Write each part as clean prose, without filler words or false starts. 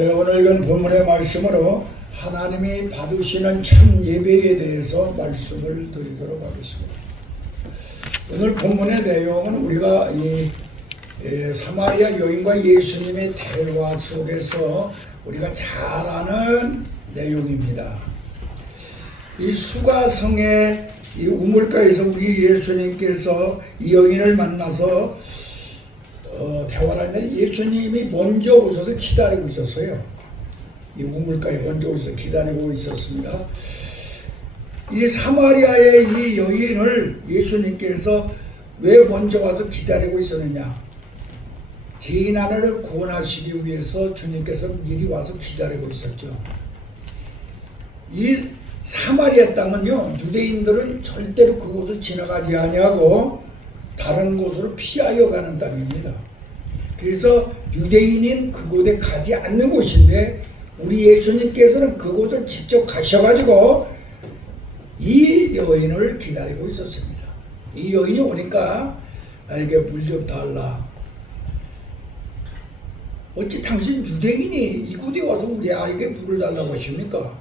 오늘 읽은 본문의 말씀으로 하나님이 받으시는 참 예배에 대해서 말씀을 드리도록 하겠습니다. 오늘 본문의 내용은 우리가 이 사마리아 여인과 예수님의 대화 속에서 우리가 잘 아는 내용입니다. 이 수가성의 이 우물가에서 우리 예수님께서 이 여인을 만나서 대화를 하는데 예수님이 먼저 오셔서 기다리고 있었어요. 이 우물가에 먼저 오셔서 기다리고 있었습니다. 이 사마리아의 이 여인을 예수님께서 왜 먼저 와서 기다리고 있었느냐? 죄인 하나를 구원하시기 위해서 주님께서 미리 와서 기다리고 있었죠. 이 사마리아 땅은요, 유대인들은 절대로 그곳을 지나가지 아니하고 다른 곳으로 피하여 가는 땅입니다. 그래서 유대인인 그곳에 가지 않는 곳인데 우리 예수님께서는 그곳을 직접 가셔가지고 이 여인을 기다리고 있었습니다. 이 여인이 오니까 나에게 물 좀 달라. 어찌 당신 유대인이 이곳에 와서 우리 아이에게 물을 달라고 하십니까?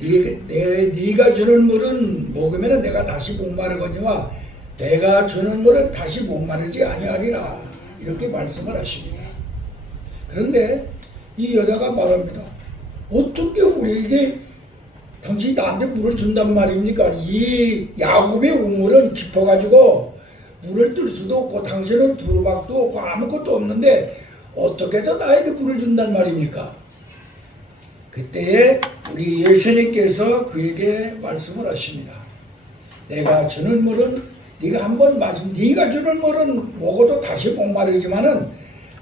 네가 주는 물은 먹으면 내가 다시 목마르거니와 내가 주는 물은 다시 목마르지 아니하리라. 이렇게 말씀을 하십니다. 그런데 이 여자가 말합니다. 어떻게 우리에게 당신이 나한테 물을 준단 말입니까? 이 야곱의 우물은 깊어가지고 물을 뜰 수도 없고 당신은 두루박도 없고 아무것도 없는데 어떻게 해서 나에게 물을 준단 말입니까? 그때 우리 예수님께서 그에게 말씀을 하십니다. 내가 주는 물은 네가 한번 마시면 네가 주는 물은 먹어도 다시 목마르지만은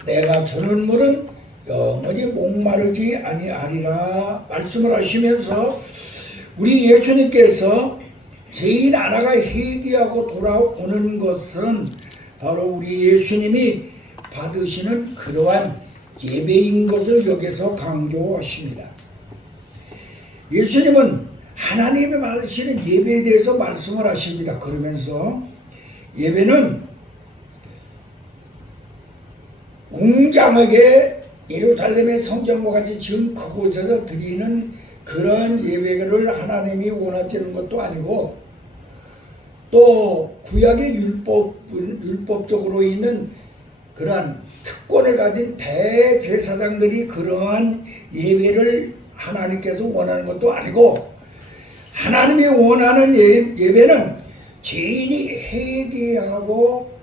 내가 주는 물은 영원히 목마르지 아니하리라 말씀을 하시면서 우리 예수님께서 죄인 하나가 회개하고 돌아오는 것은 바로 우리 예수님이 받으시는 그러한 예배인 것을 여기서 강조하십니다. 예수님은 하나님이 받으시는 예배에 대해서 말씀을 하십니다. 그러면서 예배는 웅장하게 예루살렘의 성전과 같이 지금 그곳에서 드리는 그런 예배를 하나님이 원하시는 것도 아니고 또 구약의 율법적으로 있는 그러한 특권을 가진 대제사장들이 그러한 예배를 하나님께서 원하는 것도 아니고 하나님이 원하는 예배는 죄인이 회개하고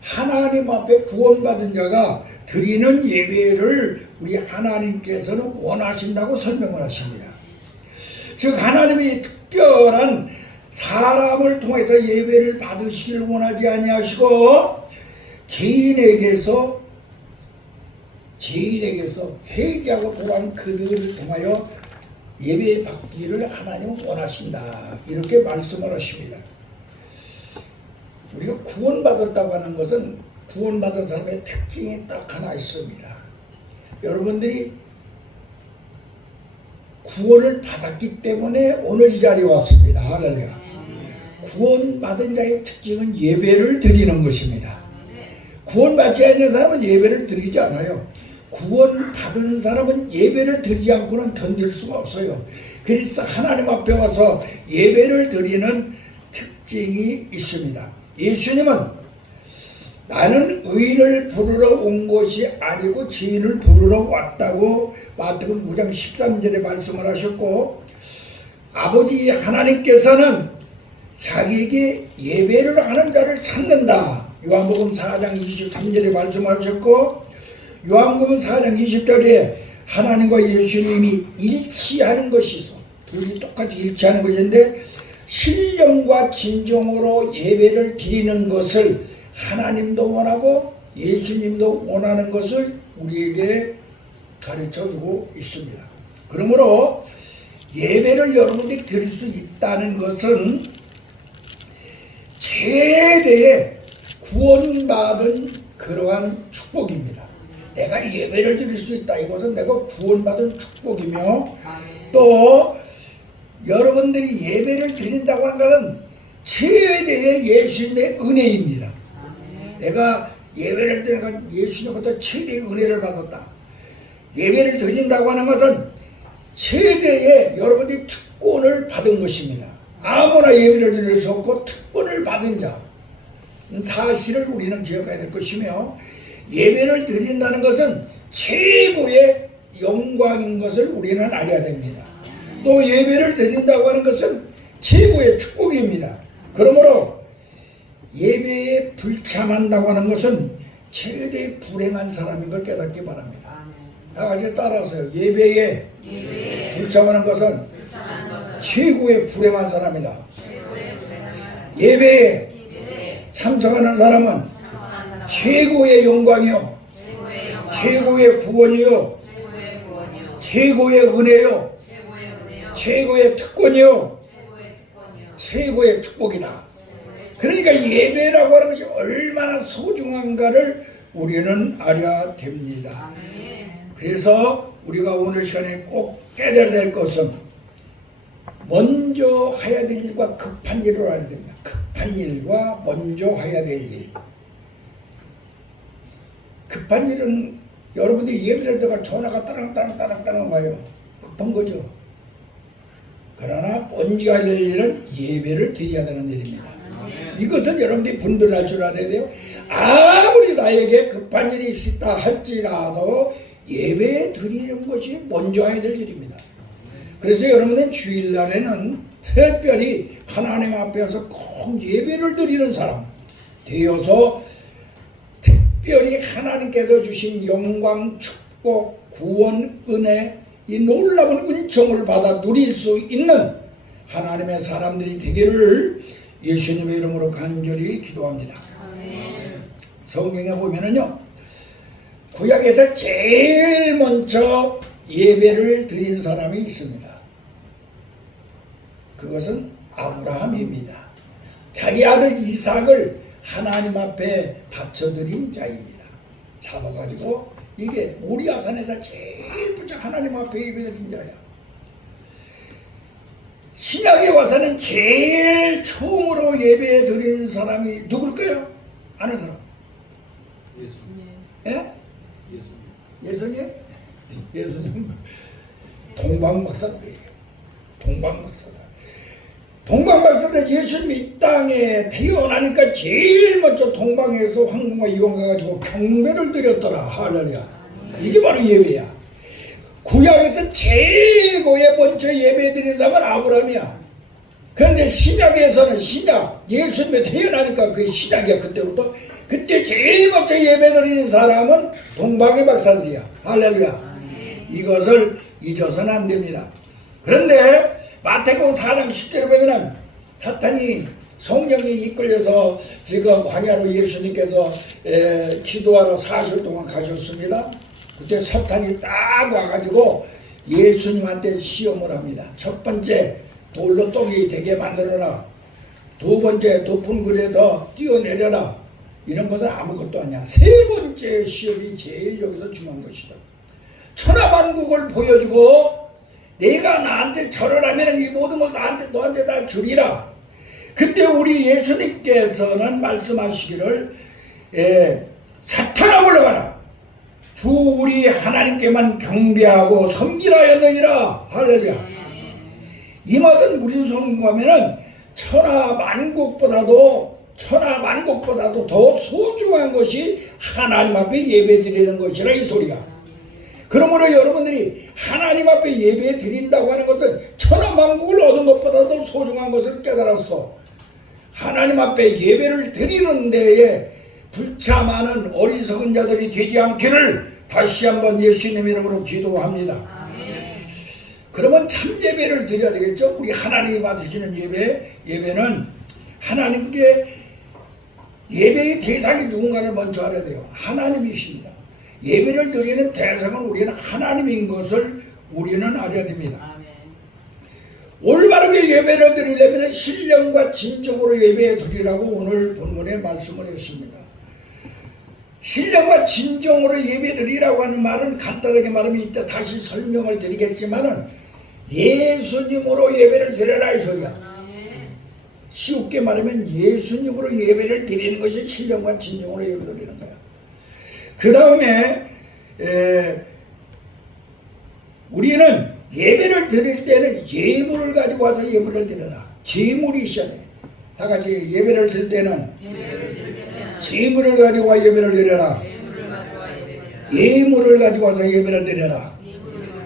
하나님 앞에 구원받은 자가 드리는 예배를 우리 하나님께서는 원하신다고 설명을 하십니다. 즉 하나님이 특별한 사람을 통해서 예배를 받으시기를 원하지 아니하시고 죄인에게서 회개하고 돌아온 그들을 통하여 예배 받기를 하나님은 원하신다. 이렇게 말씀을 하십니다. 우리가 구원받았다고 하는 것은 구원받은 사람의 특징이 딱 하나 있습니다. 여러분들이 구원을 받았기 때문에 오늘 이 자리에 왔습니다. 할렐루야. 구원받은 자의 특징은 예배를 드리는 것입니다. 구원받지 않는 사람은 예배를 드리지 않아요. 구원받은 사람은 예배를 드리지 않고는 견딜 수가 없어요. 그래서 하나님 앞에 와서 예배를 드리는 특징이 있습니다. 예수님은 나는 의인을 부르러 온 것이 아니고 죄인을 부르러 왔다고 마태복음 9장 13절에 말씀을 하셨고 아버지 하나님께서는 자기에게 예배를 하는 자를 찾는다. 요한복음 4장 23절에 말씀하셨고 요한복음 4장 20절에 하나님과 예수님이 일치하는 것이 있어. 둘이 똑같이 일치하는 것인데 신령과 진정으로 예배를 드리는 것을 하나님도 원하고 예수님도 원하는 것을 우리에게 가르쳐주고 있습니다. 그러므로 예배를 여러분들이 드릴 수 있다는 것은 최대의 구원받은 그러한 축복입니다. 내가 예배를 드릴 수 있다. 이것은 내가 구원받은 축복이며 또 여러분들이 예배를 드린다고 하는 것은 최대의 예수님의 내가 예배를 드리는 건 예수님부터 최대의 은혜를 받았다. 예배를 드린다고 하는 것은 최대의 여러분들이 특권을 받은 것입니다. 아무나 예배를 드릴 수 없고 특권을 받은 자 사실을 우리는 기억해야 될 것이며, 예배를 드린다는 것은 최고의 영광인 것을 우리는 알아야 됩니다. 또 예배를 드린다고 하는 것은 최고의 축복입니다. 그러므로 예배에 불참한다고 하는 것은 최대 불행한 사람인 걸 깨닫기 바랍니다. 다 같이 따라하세요. 예배에 불참하는 것은 최고의 불행한 사람이다. 예배에 참석하는 사람은 최고의 영광이요, 최고의 구원이요, 최고의 은혜요, 최고의 특권이요, 최고의 축복이다. 그러니까 예배라고 하는 것이 얼마나 소중한가를 우리는 알아야 됩니다. 그래서 우리가 오늘 시간에 꼭 깨달아야 될 것은 먼저 해야 될 일과 급한 일을 알아야 됩니다. 급한 일과 먼저 해야 될 일. 급한 일은 여러분들이 예배될 때가 전화가 따랑따랑 와요. 급한 거죠. 그러나 먼저 해야 될 일은 예배를 드려야 되는 일입니다. 이것은 여러분들이 분별할 줄 알아야 돼요. 아무리 나에게 급한 일이 있다 할지라도 예배 드리는 것이 먼저 해야 될 일입니다. 그래서 여러분은 주일날에는 특별히 하나님 앞에서 꼭 예배를 드리는 사람 되어서 특별히 하나님께서 주신 영광, 축복, 구원, 은혜, 이 놀라운 은총을 받아 누릴 수 있는 하나님의 사람들이 되기를 예수님의 이름으로 간절히 기도합니다. 성경에 보면은요, 구약에서 제일 먼저 예배를 드린 사람이 있습니다. 그것은 아브라함입니다. 자기 아들 이삭을 하나님 앞에 바쳐드린 자입니다. 잡아가지고 이게 모리아산에서 제일 먼저 하나님 앞에 예배드린 자야. 신약에 와서는 제일 처음으로 예배 드린 사람이 누굴까요? 아는 사람? 예수님. 예? 예수님? 예수님 동방박사들이에요. 동방박사들. 동방박사들 예수님이 이 땅에 태어나니까 제일 먼저 동방에서 황궁과 이왕 가가지고 경배를 드렸더라. 할렐루야. 이게 바로 예배야. 구약에서 최고의 먼저 예배 드린 사람은 아브라함이야. 그런데 신약에서는 신약 예수님이 태어나니까 그게 신약이야. 그때부터. 그때 제일 먼저 예배 드리는 사람은 동방의 박사들이야. 할렐루야. 이것을 잊어서는 안 됩니다. 그런데 마태복음 4장 10절에 보면 사탄이 성령이 이끌려서 지금 광야로 예수님께서 기도하러 40일 동안 가셨습니다. 그때 사탄이 딱 와가지고 예수님한테 시험을 합니다. 첫 번째, 돌로 떡이 되게 만들어라. 두 번째, 높은 굴에 더 뛰어내려라. 이런 것은 아무것도 아니야. 세 번째 시험이 제일 여기서 중요한 것이다. 천하만국을 보여주고 내가 나한테 절하라면 이 모든 걸 너한테 다 주리라. 그때 우리 예수님께서는 말씀하시기를 사탄아 물러가라. 주 우리 하나님께만 경배하고 섬기라였느니라. 할렐루야. 이 말은 무슨 소리인가 하면은 천하만국보다도 더 소중한 것이 하나님 앞에 예배드리는 것이라 이 소리야. 그러므로 여러분들이 하나님 앞에 예배 드린다고 하는 것은 천하만국을 얻은 것보다도 소중한 것을 깨달았어. 하나님 앞에 예배를 드리는 데에 불참하는 어리석은 자들이 되지 않기를 다시 한번 예수님 이름으로 기도합니다. 그러면 참 예배를 드려야 되겠죠. 우리 하나님이 받으시는 예배는 하나님께 예배의 대상이 누군가를 먼저 알아야 돼요. 하나님이십니다. 예배를 드리는 대상은 우리는 하나님인 것을 우리는 알아야 됩니다. 올바르게 예배를 드리려면 신령과 진정으로 예배 드리라고 오늘 본문에 말씀을 했습니다. 신령과 진정으로 예배 드리라고 하는 말은 간단하게 말하면 이따 다시 설명을 드리겠지만은 예수님으로 예배를 드려라 이 소리야. 쉽게 말하면 예수님으로 예배를 드리는 것이 신령과 진정으로 예배 드리는 거야. 그 다음에 우리는 예배를 드릴 때는 예물을 가지고 와서 예물을 드려라. 제물이 있어야 돼. 다 같이 예배를 드릴 때는 제물을 가지고 와 예배를 드려라. 예물을 가지고 와서 예배를 드려라.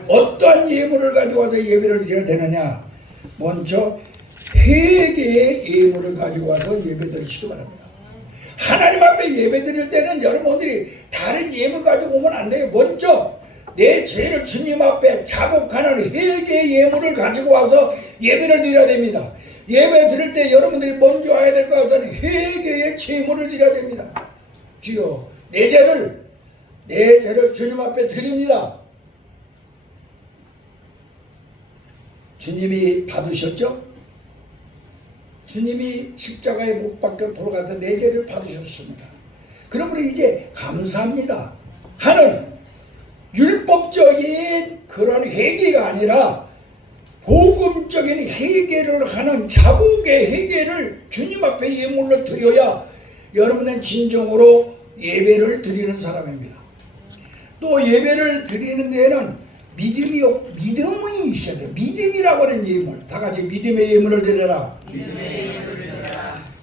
어떠한 예물을 가지고 와서 예배를 드려야 되느냐? 먼저 회개의 예물을 가지고 와서 예배 드리시기 바랍니다. 하나님 앞에 예배 드릴 때는 여러분들이 다른 예물 가지고 오면 안 돼요. 먼저 내 죄를 주님 앞에 자복하는 회개의 예물을 가지고 와서 예배를 드려야 됩니다. 예배 드릴 때 여러분들이 먼저 와야 될 것은 회개의 제물을 드려야 됩니다. 주여 내 죄를 주님 앞에 드립니다. 주님이 받으셨죠? 주님이 십자가에 못 박혀 돌아가서 내 죄를 받으셨습니다. 그러므로 이제 감사합니다 하는 율법적인 그런 회개가 아니라 복음적인 회개를 하는 자복의 회개를 주님 앞에 예물로 드려야 여러분은 진정으로 예배를 드리는 사람입니다. 또 예배를 드리는 데에는 믿음이 있어야 돼요. 믿음이라고 하는 예물. 다 같이 믿음의 예물을 드려라.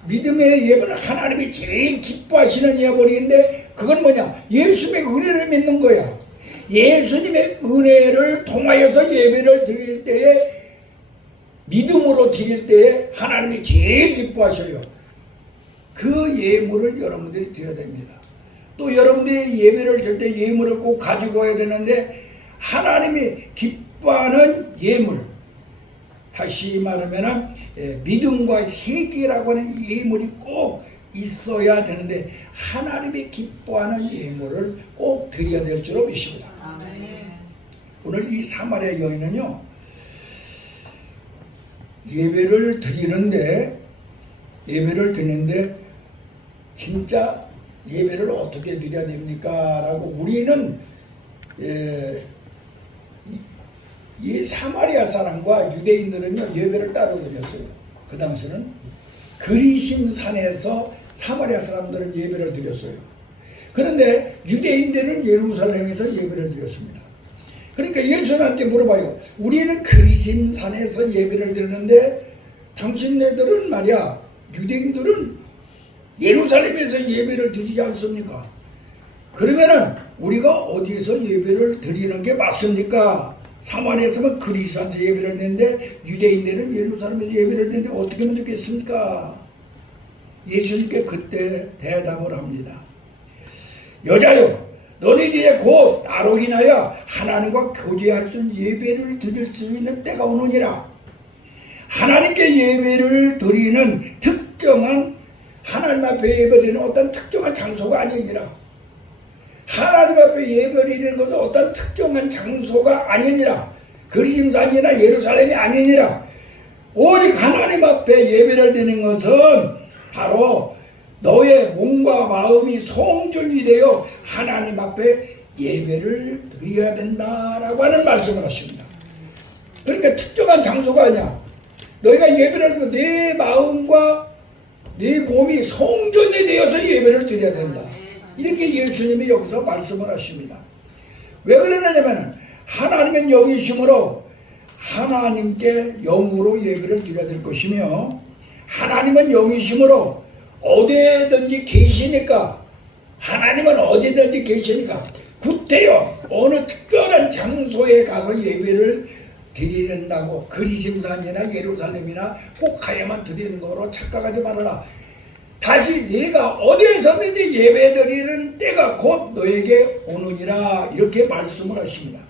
믿음의 예물은 하나님이 제일 기뻐하시는 예물인데 그건 뭐냐? 예수님의 은혜를 믿는 거야. 예수님의 은혜를 통하여서 예배를 드릴 때에 믿음으로 드릴 때에 하나님이 제일 기뻐하셔요. 그 예물을 여러분들이 드려야 됩니다. 또 여러분들이 예배를 드릴 때 예물을 꼭 가지고 와야 되는데 하나님이 기뻐하는 예물, 다시 말하면 믿음과 회개라고 하는 예물이 꼭 있어야 되는데 하나님이 기뻐하는 예물을 꼭 드려야 될 줄로 믿습니다. 오늘 이 사마리아 여인은요 예배를 드리는데 진짜 예배를 어떻게 드려야 됩니까? 라고 우리는 이 사마리아 사람과 유대인들은요 예배를 따로 드렸어요. 그 당시는 그리심산에서 사마리아 사람들은 예배를 드렸어요. 그런데 유대인들은 예루살렘에서 예배를 드렸습니다. 그러니까 예수님한테 물어봐요. 우리는 그리심산에서 예배를 드리는데 당신네들은 말이야 유대인들은 예루살렘에서 예배를 드리지 않습니까? 그러면은 우리가 어디서 예배를 드리는 게 맞습니까? 사마리아에서는 그리스도한테 예배를 했는데 유대인들은 예루살렘에서 예배를 했는데 어떻게 하면 되겠습니까? 예수님께 그때 대답을 합니다. 여자여 너는 이제 곧 나로 인하여 하나님과 교제할 수 있는 예배를 드릴 수 있는 때가 오느니라. 하나님께 예배를 드리는 특정한 하나님 앞에 예배드리는 어떤 특정한 장소가 아니니라. 하나님 앞에 예배드리는 것은 어떤 특정한 장소가 아니니라. 그리심산이나 예루살렘이 아니니라. 오직 하나님 앞에 예배를 드리는 것은 바로 너의 몸과 마음이 성전이 되어 하나님 앞에 예배를 드려야 된다라고 하는 말씀을 하십니다. 그러니까 특정한 장소가 아니야. 너희가 예배를 드리고 내 마음과 내 몸이 성전이 되어서 예배를 드려야 된다. 이렇게 예수님이 여기서 말씀을 하십니다. 왜 그러냐면 하나님은 영이시므로 하나님께 영으로 예배를 드려야 될 것이며 하나님은 영이시므로 어디에든지 계시니까 하나님은 어디든지 계시니까 구태여 어느 특별한 장소에 가서 예배를 드리는다고 그리심산이나 예루살렘이나 꼭 가야만 드리는 거로 착각하지 말아라. 다시 네가 어디에서든지 예배 드리는 때가 곧 너에게 오느니라 이렇게 말씀을 하십니다.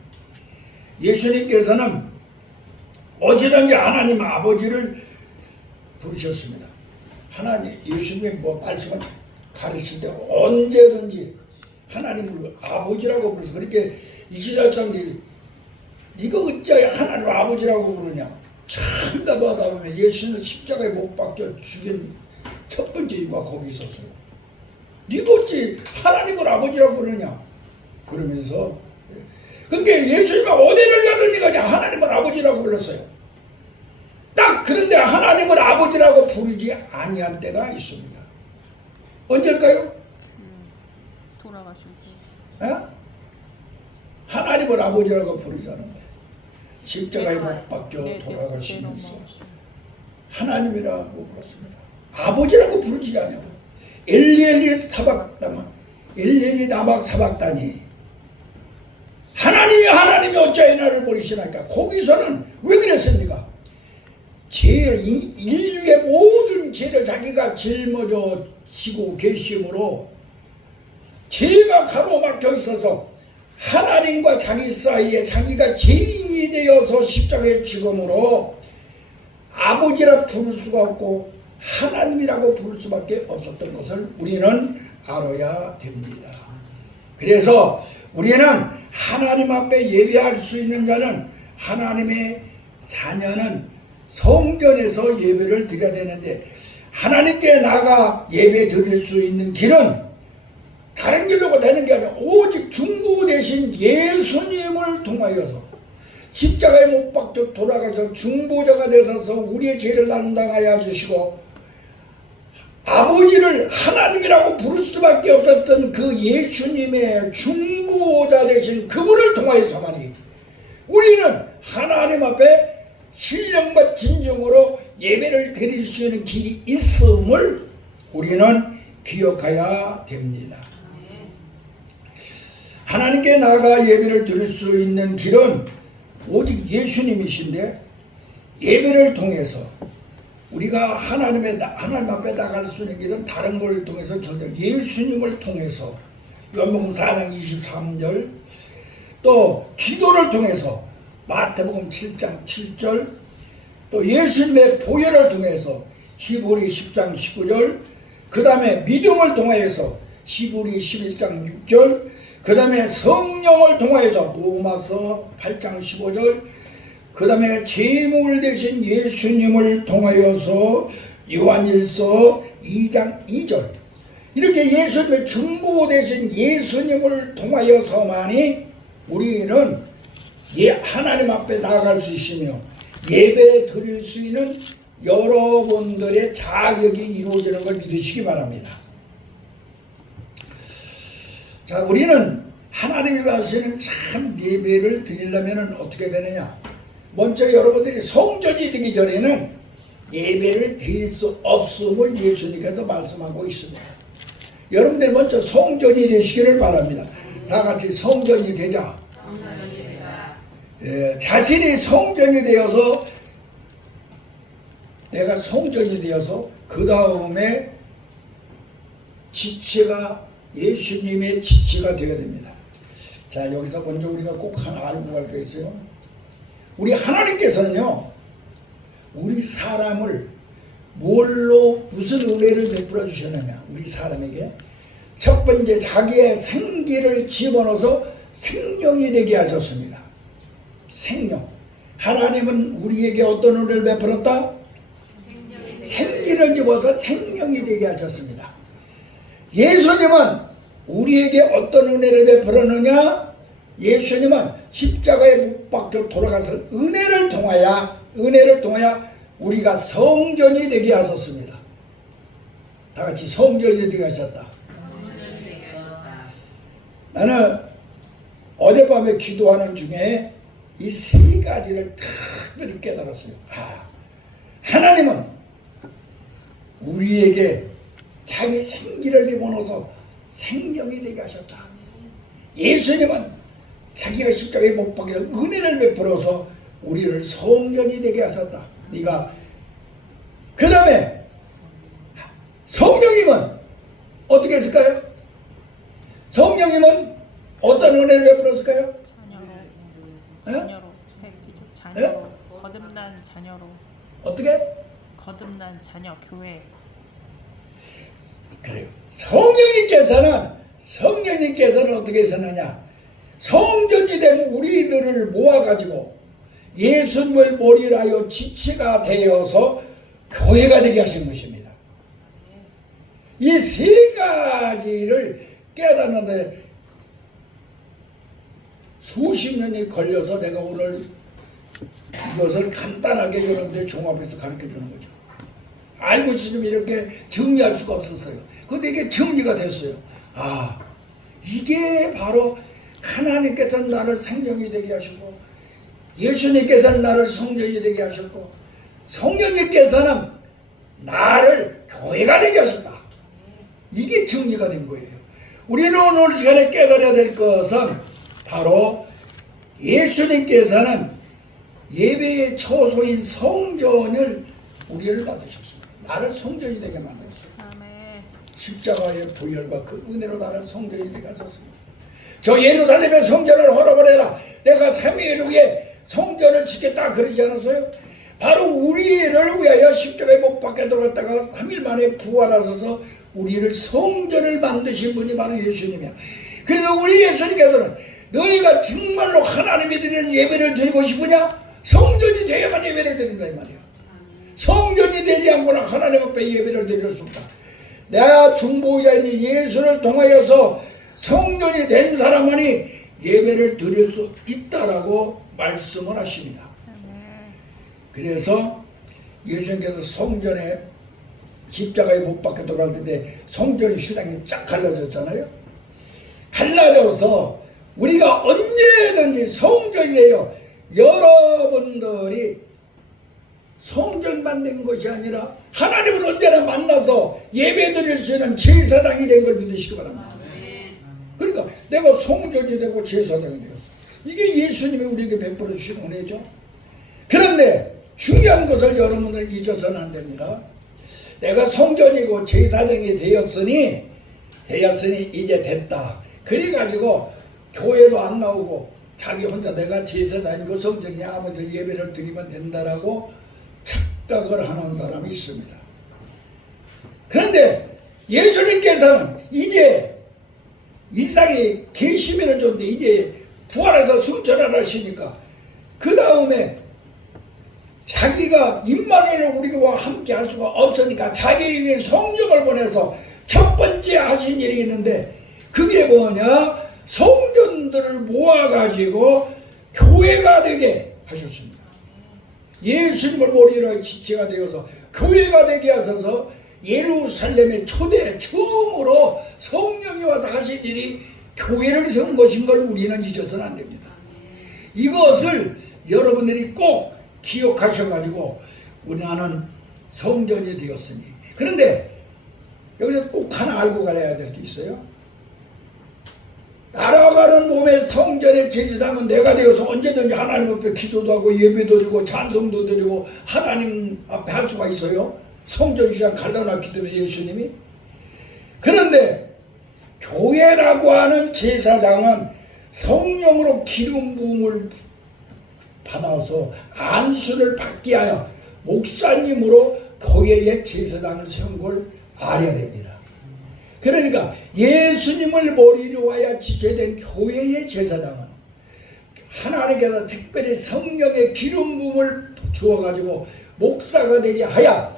예수님께서는 어디든지 하나님 아버지를 부르셨습니다. 하나님 예수님의 말씀을 가르칠 때 언제든지 하나님을 아버지라고 부르셔. 그렇게 이스라엘 사람들이 네가 어찌 하나님 아버지라고 부르냐. 참 답하다 보면 예수는 십자가에 못 박혀 죽인 첫 번째 이유가 거기 있었어요. 네가 어찌 하나님을 아버지라고 부르냐. 그러면서 그러니까 예수님은 어디를 가든 네가 하나님을 아버지라고 불렀어요. 딱 그런데 하나님을 아버지라고 부르지 아니한 때가 있습니다. 언제일까요? 돌아가시고. 하나님을 아버지라고 부르지 않은데 십자가에 못 박혀 돌아가시면서 하나님이라고 불렀습니다. 아버지라고 부르지 않냐고. 엘리엘리 사박다마, 엘리엘리 나박 사박다니. 하나님이 어찌하여 나를 버리시나이까. 거기서는 왜 그랬습니까? 인류의 모든 죄를 자기가 짊어져 지고 계심으로 죄가 가로막혀 있어서 하나님과 자기 사이에 자기가 죄인이 되어서 십자가에 죽음으로 아버지라 부를 수가 없고 하나님이라고 부를 수밖에 없었던 것을 우리는 알아야 됩니다. 그래서 우리는 하나님 앞에 예배할 수 있는 자는, 하나님의 자녀는 성전에서 예배를 드려야 되는데, 하나님께 나가 예배 드릴 수 있는 길은 다른 길로가 되는 게 아니라 오직 중보 대신 예수님을 통하여서 십자가에 못 박혀 돌아가서 중보자가 되셔서 우리의 죄를 담당하여 주시고 아버지를 하나님이라고 부를 수밖에 없었던 그 예수님의 중보자 되신 그분을 통하여서만이 우리는 하나님 앞에 신령과 진정으로 예배를 드릴 수 있는 길이 있음을 우리는 기억해야 됩니다. 하나님께 나아가 예배를 드릴 수 있는 길은 오직 예수님이신데, 예배를 통해서 우리가 하나님 앞에 나갈 수 있는 길은 다른 걸 통해서 절대, 예수님을 통해서 요한복음 4장 23절, 또 기도를 통해서 마태복음 7장 7절, 또 예수님의 보혈을 통해서 히브리 10장 19절, 그 다음에 믿음을 통해서 히브리 11장 6절, 그 다음에 성령을 통해서 로마서 8장 15절, 그 다음에 제물 되신 예수님을 통하여서 요한일서 2장 2절, 이렇게 예수님의 중보 되신 예수님을 통하여서만이 우리는 하나님 앞에 나아갈 수 있으며 예배 드릴 수 있는 여러분들의 자격이 이루어지는 걸 믿으시기 바랍니다. 자, 우리는 하나님이 받으시는 참 예배를 드리려면 어떻게 되느냐? 먼저 여러분들이 성전이 되기 전에는 예배를 드릴 수 없음을 예수님께서 말씀하고 있습니다. 여러분들이 먼저 성전이 되시기를 바랍니다. 다 같이 성전이 되자. 자신이 성전이 되어서, 내가 성전이 되어서 그 다음에 지체가 예수님의 지체가 되어야 됩니다. 자, 여기서 먼저 우리가 꼭 하나 알고 갈 게 있어요. 우리 하나님께서는요, 우리 사람을 뭘로, 무슨 은혜를 베풀어 주셨느냐? 우리 사람에게 첫 번째 자기의 생기를 집어넣어서 생명이 되게 하셨습니다. 생명. 하나님은 우리에게 어떤 은혜를 베풀었다? 생기를 집어서 생명이 되게 하셨습니다. 예수님은 우리에게 어떤 은혜를 베풀었느냐? 예수님은 십자가에 못 박혀 돌아가서 은혜를 통하여 우리가 성전이 되게 하셨습니다. 다 같이 성전이 되게 하셨다. 나는 어젯밤에 기도하는 중에 이 세 가지를 특별히 깨달았어요. 하나님은 우리에게 자기 생기를 집어넣어서 생명이 되게 하셨다. 예수님은 자기가 십자가에 못 박혀 은혜를 베풀어서 우리를 성전이 되게 하셨다. 그 다음에 성령님은 어떻게 했을까요? 성령님은 어떤 은혜를 베풀었을까요? 자녀로 새기죠. 자녀로 거듭난 자녀로. 어떻게? 거듭난 자녀 교회. 그래요. 성령님께서는 어떻게 하셨느냐? 성전이 되면 우리들을 모아가지고 예수님을 머리로 하여 지체가 되어서 교회가 되게 하신 것입니다. 이 세 가지를 깨닫는데 수십 년이 걸려서 내가 오늘 이것을 간단하게 그런데 종합해서 가르쳐 주는 거죠. 알고 있으면 이렇게 정리할 수가 없었어요. 근데 이게 정리가 됐어요. 이게 바로 하나님께서 나를 생명이 되게 하시고 예수님께서는 나를 성전이 되게 하셨고 성령님께서는 나를 교회가 되게 하셨다. 이게 정리가 된 거예요. 우리는 오늘 시간에 깨달아야 될 것은 바로 예수님께서는 예배의 초소인 성전을 우리를 받으셨습니다. 나를 성전이 되게 만들었어요. 아멘. 십자가의 보혈과 그 은혜로 나를 성전이 되게 하셨습니다. 저 예루살렘의 성전을 헐어버려라. 내가 3일 후에 성전을 짓겠다 그러지 않았어요? 바로 우리를 위하여 십자가에 못 박혀 들어갔다가 3일 만에 부활하셔서 우리를 성전을 만드신 분이 바로 예수님이야. 그래서 우리 예수님께서는 너희가 정말로 하나님이 드리는 예배를 드리고 싶으냐? 성전이 되어야만 예배를 드린다 이 말이야. 성전이 되지 않고는 하나님 앞에 예배를 드릴 수 없다. 내가 중보자인 예수를 통하여서 성전이 된 사람만이 예배를 드릴 수 있다라고 말씀을 하십니다. 그래서 예수님께서 성전에 십자가에 못 박혀 들어갈 때 성전의 휘장이 쫙 갈라졌잖아요. 갈라져서 우리가 언제든지 성전이 돼요. 여러분들이 성전만 된 것이 아니라 하나님을 언제나 만나서 예배 드릴 수 있는 제사장이 된 걸 믿으시기 바랍니다. 그러니까 내가 성전이 되고 제사장이 되었어. 이게 예수님이 우리에게 베풀어 주신 은혜죠. 그런데 중요한 것을 여러분들은 잊어서는 안 됩니다. 내가 성전이고 제사장이 되었으니 이제 됐다. 그래가지고 교회도 안 나오고 자기 혼자 내가 제사장이고 성전이 아무도 예배를 드리면 된다라고 착각을 하는 사람이 있습니다. 그런데 예수님께서는 이제 이 땅에 계시면은 좋은데 이제 부활해서 승천을 하시니까 그 다음에 자기가 임마누엘 우리와 함께 할 수가 없으니까 자기에게 성령을 보내서 첫 번째 하신 일이 있는데 그게 뭐냐? 성전들을 모아가지고 교회가 되게 하셨습니다. 예수님을 머리로 지체가 되어서 교회가 되게 하셔서 예루살렘의 초대 처음으로 성령이 와서 하신 일이 교회를 세운 것인 걸 우리는 잊어서는 안 됩니다. 이것을 여러분들이 꼭 기억하셔가지고 우리는 성전이 되었으니. 그런데 여기서 꼭 하나 알고 가야 될 게 있어요. 날아가는 몸의 성전의 제사장은 내가 되어서 언제든지 하나님 앞에 기도도 하고 예배도 드리고 찬송도 드리고 하나님 앞에 할 수가 있어요. 성전 시간 갈라놨기 때문에 예수님이. 그런데 교회라고 하는 제사장은 성령으로 기름 부음을 받아서 안수를 받게 하여 목사님으로 교회의 제사장을 세운 걸 알아야 됩니다. 그러니까 예수님을 머리로 하여 지켜된 교회의 제사장은 하나님께서 특별히 성령의 기름 부음을 주어가지고 목사가 되게 하여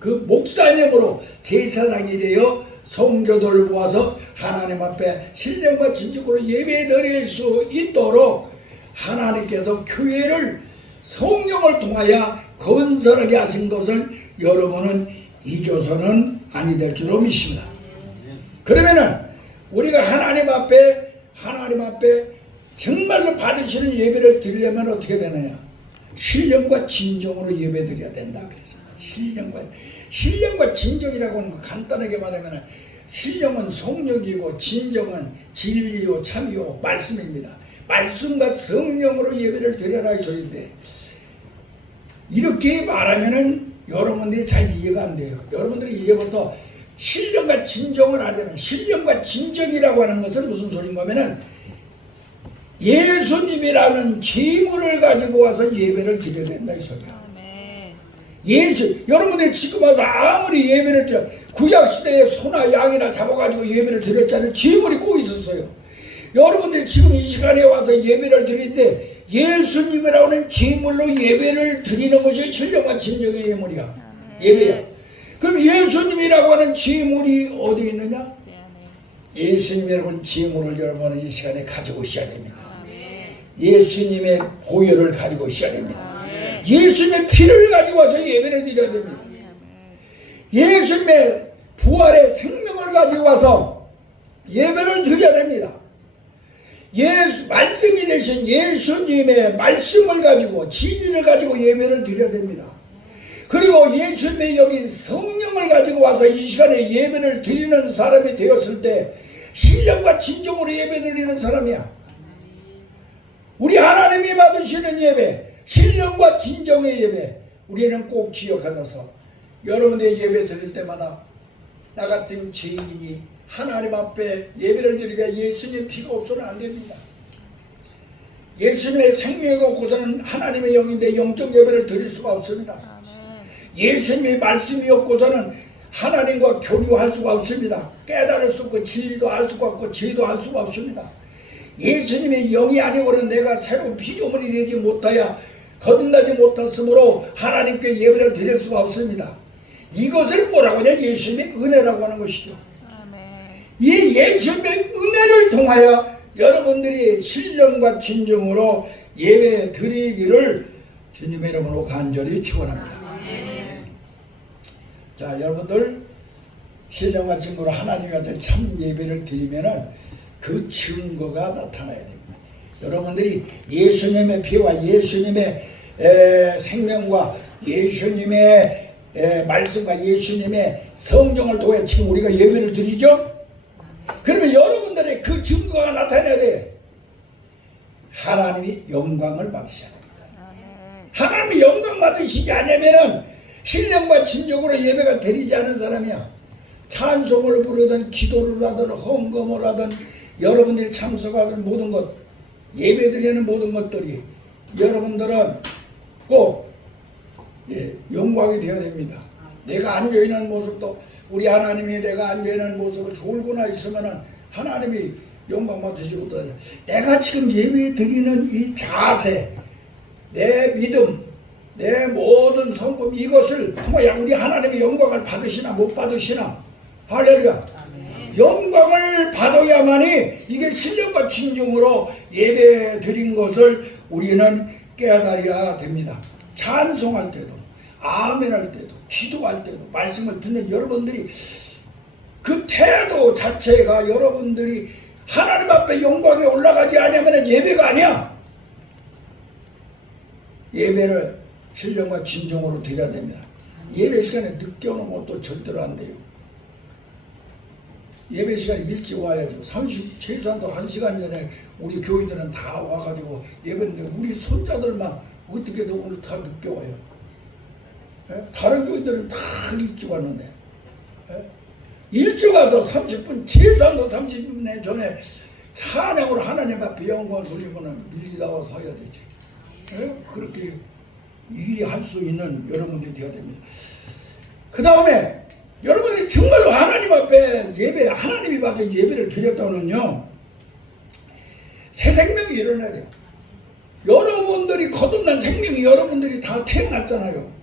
그 목사님으로 제사장이 되어 성도들을 모아서 하나님 앞에 신령과 진정으로 예배 드릴 수 있도록 하나님께서 교회를 성령을 통하여 건설하게 하신 것을 여러분은 잊어서는 아니 될 줄로 믿습니다. 그러면은 우리가 하나님 앞에 정말로 받으시는 예배를 드리려면 어떻게 되느냐? 신령과 진정으로 예배 드려야 된다 그랬습니다. 신령과 진정이라고 하는 거 간단하게 말하면 신령은 성령이고 진정은 진리요 참이요 말씀입니다. 말씀과 성령으로 예배를 드려라 이 소리인데 이렇게 말하면은 여러분들이 잘 이해가 안 돼요. 여러분들이 이제부터 신령과 진정을 하려면 신령과 진정이라고 하는 것은 무슨 소린가 하면은 예수님이라는 제물을 가지고 와서 예배를 드려야 된다 이 소리야. 여러분들이 지금 와서 아무리 예배를 드려 구약시대에 소나 양이나 잡아가지고 예배를 드렸잖아요. 제물이 꼭 있었어요. 여러분들이 지금 이 시간에 와서 예배를 드리는데 예수님이라고 하는 제물로 예배를 드리는 것이 신령과 진정의 예배야. 그럼 예수님이라고 하는 제물이 어디 있느냐? 예수님이라고 하는 제물을 여러분은 이 시간에 가지고 있어야 됩니다. 예수님의 보혈을 가지고 있어야 됩니다. 예수님의 피를 가지고 와서 예배를 드려야 됩니다. 예수님의 부활의 생명을 가지고 와서 예배를 드려야 됩니다. 말씀이 되신 예수님의 말씀을 가지고 진리를 가지고 예배를 드려야 됩니다. 그리고 예수님의 여긴 성령을 가지고 와서 이 시간에 예배를 드리는 사람이 되었을 때 신령과 진정으로 예배 드리는 사람이야. 우리 하나님이 받으시는 예배, 신령과 진정의 예배, 우리는 꼭 기억하셔서 여러분의 예배 드릴 때마다 나 같은 죄인이 하나님 앞에 예배를 드리기에 예수님의 피가 없어서는 안 됩니다. 예수님의 생명이 없고서는 하나님의 영인데 영적 예배를 드릴 수가 없습니다. 예수님의 말씀이 없고서는 하나님과 교류할 수가 없습니다. 깨달을 수 없고 진리도 알 수가 없고 죄도 알 수가 없습니다. 예수님의 영이 아니고는 내가 새로운 피조물이 되지 못하여 거듭나지 못했으므로 하나님께 예배를 드릴 수가 없습니다. 이것을 뭐라고 하냐? 예수님의 은혜라고 하는 것이죠. 이 예수님의 은혜를 통하여 여러분들이 신령과 진정으로 예배 드리기를 주님의 이름으로 간절히 축원합니다. 자, 여러분들 신령과 증거로 하나님한테 참 예배를 드리면은 그 증거가 나타나야 됩니다. 여러분들이 예수님의 피와 예수님의 생명과 예수님의 말씀과 예수님의 성령을 통해 지금 우리가 예배를 드리죠? 그러면 여러분들의 그 증거가 나타나야 돼. 하나님이 영광을 받으셔야 됩니다. 하나님이 영광 받으시지 않으면은 신령과 진정으로 예배가 드리지 않은 사람이야. 찬송을 부르든 기도를 하든 헌금을 하든 여러분들이 참석하는 모든 것, 예배 드리는 모든 것들이 여러분들은 꼭 영광이 되어야 됩니다. 내가 앉아있는 모습도 우리 하나님이 내가 앉아있는 모습을 졸고나 있으면은 하나님이 영광 받으시고 또 내가 지금 예배 드리는 이 자세, 내 믿음, 내 모든 성품 이것을 통하여 우리 하나님의 영광을 받으시나 못 받으시나 할렐루야. 영광을 받아야만이 이게 신령과 진정으로 예배 드린 것을 우리는 깨달아야 됩니다. 찬송할 때도 아멘할 때도 기도할 때도 말씀을 듣는 여러분들이 그 태도 자체가 여러분들이 하나님 앞에 영광에 올라가지 않으면 예배가 아니야. 예배를 신령과 진정으로 드려야 됩니다. 예배 시간에 늦게 오는 것도 절대로 안 돼요. 예배 시간에 일찍 와야죠. 최소한도 1시간 전에 우리 교인들은 다 와가지고 예배인데 우리 손자들만 어떻게든 오늘 다 늦게 와요. 다른 교인들은 다 일찍 왔는데 일찍 와서 30분 최소한도 30분 전에 찬양으로 하나님 앞에 영광을 돌리고는 밀리다가 서야 되지. 그렇게 일일이 할 수 있는 여러분들이 되어야 됩니다. 그 다음에 여러분들이 정말로 하나님 앞에 예배, 하나님이 받은 예배를 드렸다면요 새 생명이 일어나야 돼요. 여러분들이 거듭난 생명이 여러분들이 다 태어났잖아요.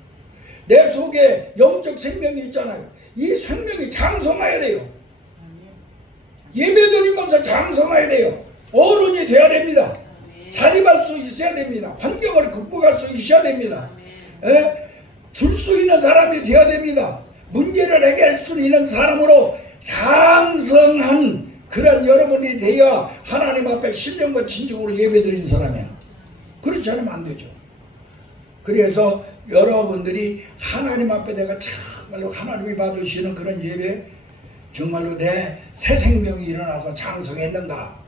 내 속에 영적 생명이 있잖아요. 이 생명이 장성해야 돼요. 예배 드리면서 장성해야 돼요. 어른이 돼야 됩니다. 자립할 수 있어야 됩니다. 환경을 극복할 수 있어야 됩니다. 줄 수 있는 사람이 되어야 됩니다. 문제를 해결할 수 있는 사람으로 장성한 그런 여러분이 되어 하나님 앞에 신령과 진정으로 예배드리는 사람이야. 그렇지 않으면 안 되죠. 그래서 여러분들이 하나님 앞에 내가 정말로 하나님이 받으시는 그런 예배, 정말로 내 새 생명이 일어나서 장성했는가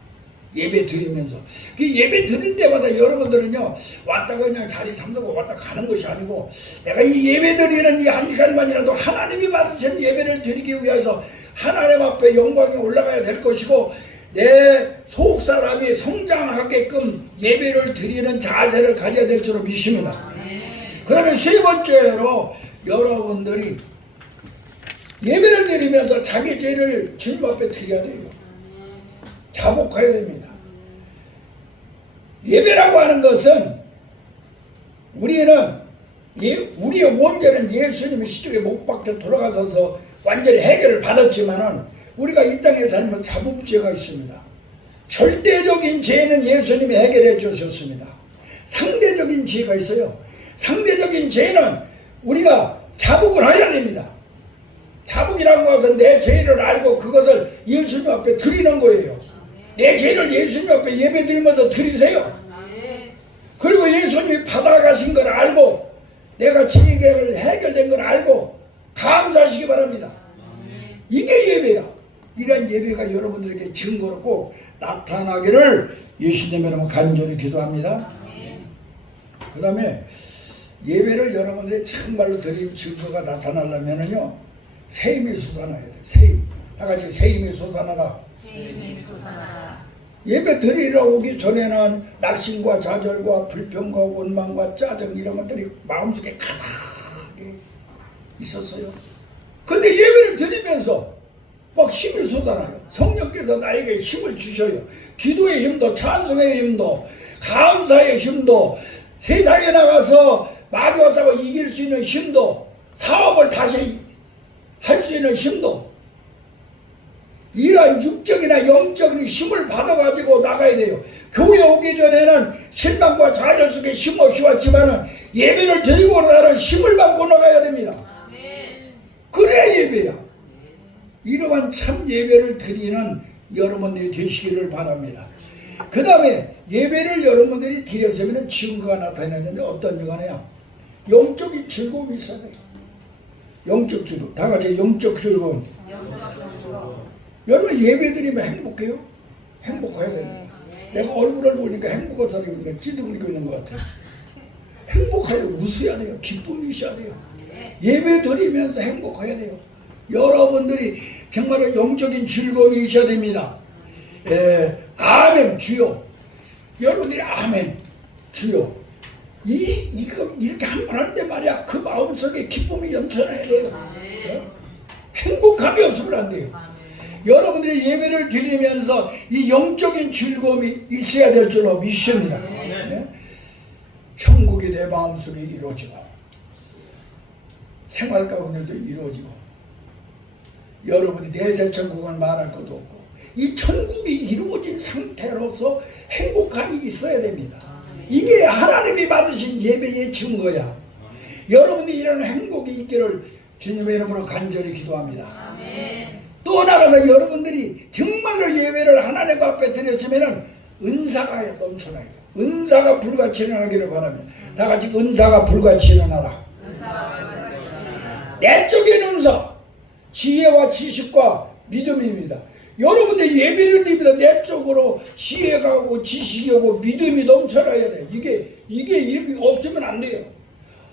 예배 드리면서 그 예배 드릴 때마다 여러분들은요 왔다가 그냥 자리 잠들고 왔다 가는 것이 아니고 내가 이 예배 드리는 이 1시간만이라도 하나님이 받으시는 예배를 드리기 위해서 하나님 앞에 영광에 올라가야 될 것이고 내 속사람이 성장하게끔 예배를 드리는 자세를 가져야 될 줄로 믿습니다. 그 다음에 세 번째로 여러분들이 예배를 드리면서 자기 죄를 주님 앞에 드려야 돼요. 자복해야 됩니다. 예배라고 하는 것은 우리의 원죄는 예수님이 십자가에 못 박혀 돌아가셔서 완전히 해결을 받았지만은 우리가 이 땅에 살면 자복죄가 있습니다. 절대적인 죄는 예수님이 해결해 주셨습니다. 상대적인 죄가 있어요. 상대적인 죄는 우리가 자복을 해야 됩니다. 자복이라는 것은 내 죄를 알고 그것을 예수님 앞에 드리는 거예요. 내 죄를 예수님 앞에 예배드리면서 드리세요. 그리고 예수님이 받아가신 걸 알고 내가 죄를 해결된 걸 알고 감사하시기 바랍니다. 이게 예배야. 이런 예배가 여러분들에게 증거롭고 나타나기를 예수님 이름으로 간절히 기도합니다. 그 다음에 예배를 여러분들이 정말로 드린 증거가 나타나려면요 새 힘이 솟아나야 돼요. 새 힘. 다 같이 새 힘이 솟아나라. 예배 드리러 오기 전에는 낙심과 좌절과 불평과 원망과 짜증 이런 것들이 마음속에 가득히 있었어요. 근데 예배를 드리면서 막 힘이 솟아나요. 성령께서 나에게 힘을 주셔요. 기도의 힘도 찬송의 힘도 감사의 힘도 세상에 나가서 마귀와 싸워 이길 수 있는 힘도 사업을 다시 할 수 있는 힘도 이러한 육적이나 영적인 힘을 받아가지고 나가야 돼요. 교회 오기 전에는 실망과 좌절 속에 힘없이 왔지만은 예배를 드리고 나는 힘을 받고 나가야 됩니다. 그래야 예배야. 이러한 참 예배를 드리는 여러분들이 되시기를 바랍니다. 그 다음에 예배를 여러분들이 드렸으면 증거가 나타나는데 어떤 증거냐? 영적인 즐거움이 있어야 돼요. 영적 즐거움. 다 같이 영적 즐거움. 여러분 예배 드리면 행복해요? 행복해야 됩니다. 내가 얼굴을 보니까 행복한 사람이니까 찌둥거리고 있는 것 같아요. 행복해야 돼요. 웃어야 돼요. 기쁨이 있어야 돼요. 예배 드리면서 행복해야 돼요. 여러분들이 정말로 영적인 즐거움이 있어야 됩니다. 아멘 주여. 여러분들이 아멘 주여. 이거 이렇게 한 번 할 때 말이야 그 마음속에 기쁨이 넘쳐나야 돼요. 행복함이 없으면 안 돼요. 여러분들이 예배를 드리면서 이 영적인 즐거움이 있어야 될 줄로 믿습니다. 천국이 내 마음속에 이루어지고 생활 가운데도 이루어지고 여러분이 내세 천국은 말할 것도 없고 이 천국이 이루어진 상태로서 행복함이 있어야 됩니다. 이게 하나님이 받으신 예배의 증거야. 여러분이 이런 행복이 있기를 주님의 이름으로 간절히 기도합니다. 또 나가서 여러분들이 정말로 예배를 하나님 앞에 드렸으면 은사가 넘쳐나야 돼요. 은사가 불같이 일어나기를 바랍니다. 다 같이 은사가 불같이 일어나라. 내적인 은사 지혜와 지식과 믿음입니다. 여러분들 예배를 드립니다. 내적으로 지혜가 오고 지식이 오고 믿음이 넘쳐나야 돼요. 이게 이렇게 없으면 안 돼요.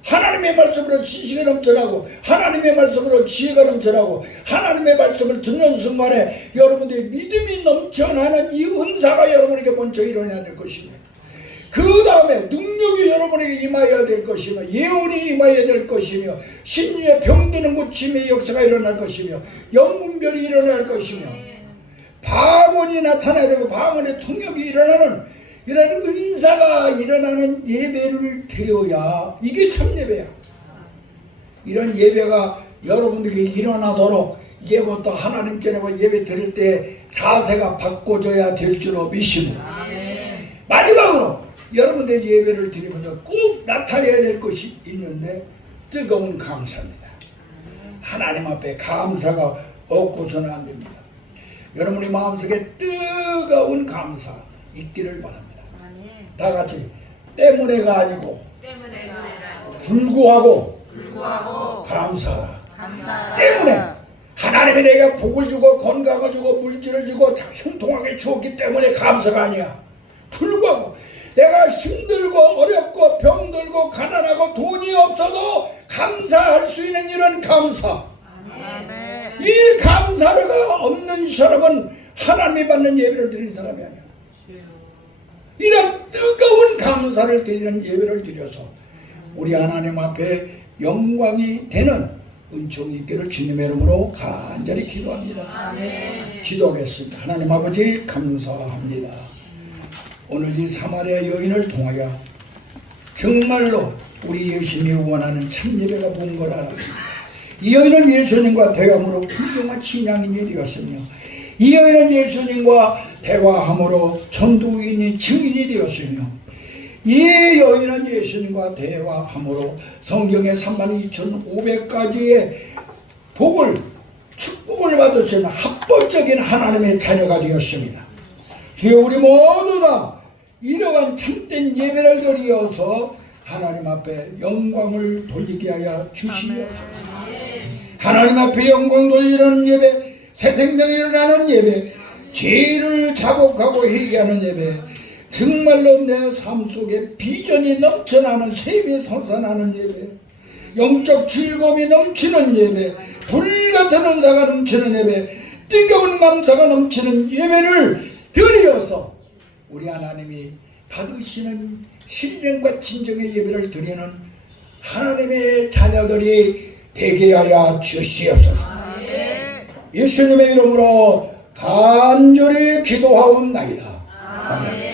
하나님의 말씀으로 지식이 넘쳐나고 하나님의 말씀으로 지혜가 넘쳐나고 하나님의 말씀을 듣는 순간에 여러분들의 믿음이 넘쳐나는 이 은사가 여러분에게 먼저 일어나야 될 것입니다. 그 다음에 능력이 여러분에게 임하여야 될 것이며 예언이 임하여야 될 것이며 심리의 병드는 고침의 역사가 일어날 것이며 영분별이 일어날 것이며 방언이 나타나야 되고 방언의 통역이 일어나는 이런 은사가 일어나는 예배를 드려야 이게 참 예배야. 이런 예배가 여러분들에게 일어나도록 이제부터 하나님께로 예배 드릴 때 자세가 바꿔져야 될 줄로 믿습니다. 마지막으로 여러분들 예배를 드리면서 꼭 나타내야 될 것이 있는데 뜨거운 감사입니다. 하나님 앞에 감사가 없고서는 안 됩니다. 여러분의 마음속에 뜨거운 감사 있기를 바랍니다. 다 같이 때문에가 아니고 불구하고 감사하라. 때문에 하나님이 내게 복을 주고 건강을 주고 물질을 주고 형통하게 주었기 때문에 감사가 아니야. 불구하고 내가 힘들고 어렵고 병들고 가난하고 돈이 없어도 감사할 수 있는 이런 감사. 이 감사가 없는 사람은 하나님이 받는 예배를 드린 사람이 아니야. 이런 뜨거운 감사를 드리는 예배를 드려서 우리 하나님 앞에 영광이 되는 은총이 있기를 주님의 이름으로 간절히 기도합니다. 기도하겠습니다. 하나님 아버지 감사합니다. 오늘 이 사마리아 여인을 통하여 정말로 우리 예수님이 원하는 참 예배가 본 걸 알았습니다. 이 여인은 예수님과 대화함으로 훌륭한 신앙인이 되었으며 이 여인은 예수님과 대화함으로 전도인이 증인이 되었으며 이 여인은 예수님과 대화함으로 성경의 32,500가지의 복을 축복을 받았으면 합법적인 하나님의 자녀가 되었습니다. 주여 우리 모두 다 이러한 참된 예배를 드리어서 하나님 앞에 영광을 돌리게 하여 주시옵소서. 하나님 앞에 영광 돌리는 예배, 새 생명이 일어나는 예배, 죄를 자복하고 회개하는 예배, 정말로 내 삶 속에 비전이 넘쳐나는 새벽이 솟아나는 예배, 영적 즐거움이 넘치는 예배, 불같은 은사가 넘치는 예배, 뜨거운 감사가 넘치는 예배를 드리어서 우리 하나님이 받으시는 신령과 진정의 예배를 드리는 하나님의 자녀들이 되게 하여 주시옵소서. 예수님의 이름으로 간절히 기도하옵나이다. 아멘.